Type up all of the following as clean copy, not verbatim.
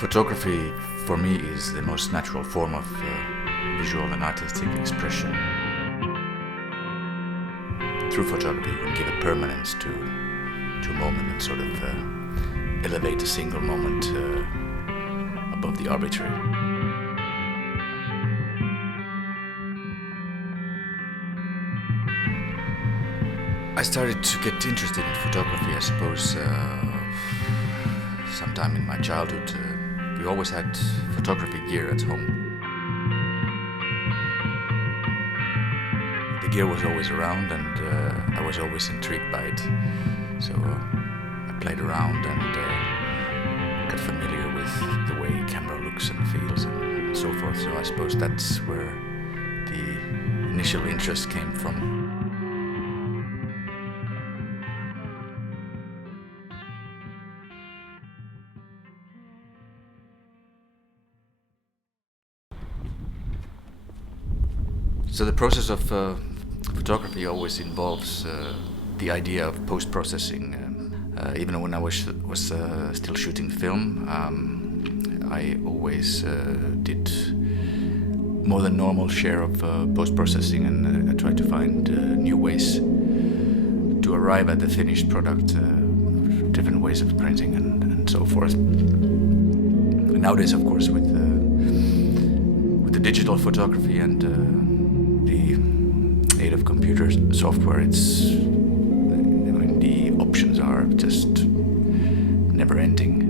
Photography, for me, is the most natural form of visual and artistic expression. Through photography, you can give a permanence to a moment and sort of elevate a single moment above the arbitrary. I started to get interested in photography, I suppose, sometime in my childhood. We always had photography gear at home. The gear was always around and I was always intrigued by it. So I played around and got familiar with the way camera looks and feels and so forth. So I suppose that's where the initial interest came from. So the process of photography always involves the idea of post-processing. Even when I was still shooting film, I always did more than normal share of post-processing, and I tried to find new ways to arrive at the finished product, different ways of printing and so forth. Nowadays, of course, with the digital photography and the aid of computer software, the options are just never ending.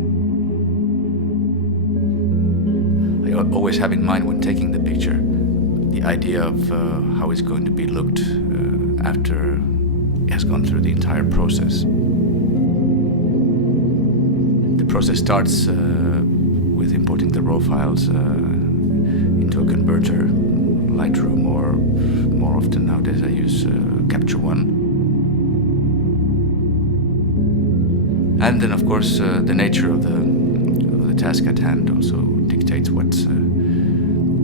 I always have in mind when taking the picture the idea of how it's going to be looked after it has gone through the entire process. The process starts with importing the raw files into a converter, Lightroom, or more often nowadays I use Capture One. And then, of course, the nature of the task at hand also dictates what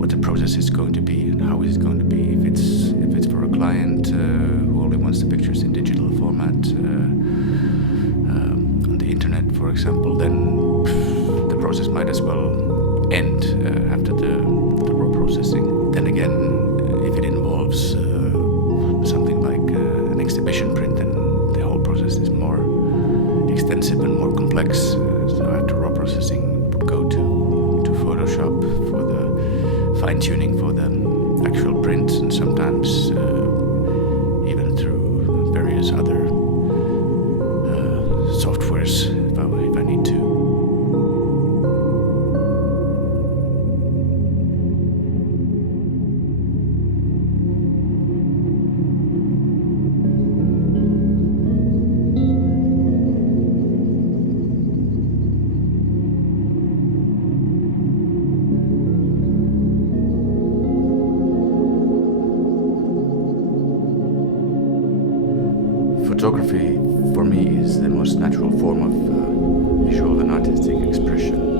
the process is going to be and how it's going to be. If it's for a client who only wants the pictures in digital format on the internet, for example, then the process might as well end after the raw processing. Then again, if it involves something like an exhibition print, then the whole process is more extensive and more complex. So after raw processing, would go to Photoshop for the fine-tuning for the actual print, and sometimes even through various other softwares if I need to. Photography, for me, is the most natural form of visual and artistic expression.